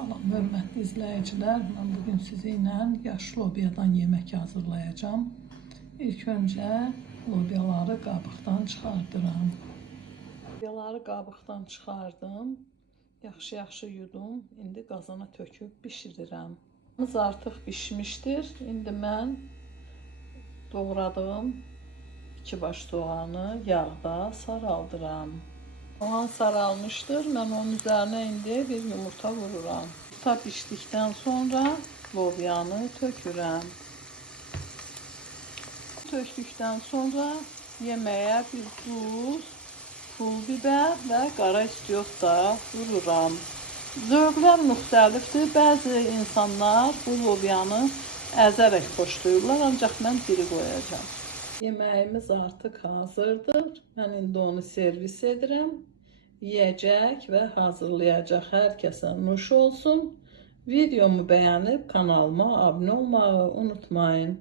Salam, hörmətli izləyicilər. Mən bugün sizinlə yaş lobiyadan yemək hazırlayacağım. İlk öncə lobiyaları qabıqdan çıxardıram. Lobiyaları qabıqdan çıxardım. Yaxşı yudum. İndi qazana töküb bişirirəm. Biz artıq bişmişdir. İndi mən doğradığım 2 baş soğanı yağda saraldıram. Soğan saralmıştır. Mən onun üzerine indi bir yumurta vururam. Yumurta pişdikdən sonra lobiyanı tökürəm. Tökdükdən sonra yeməyə bir duz, pul biber və qara istiot da vururam. Zövqlər müxtəlifdir. Bəzi insanlar bu lobiyanı əzərək xoşlayırlar, ancaq mən diri qoyacağım. Yemeğimiz artık hazırdır. Ben indi onu servis edirəm. Yiyəcək və hazırlayacaq hər kəsə nuş olsun. Videomu bəyənib kanalıma abunə olmağı unutmayın.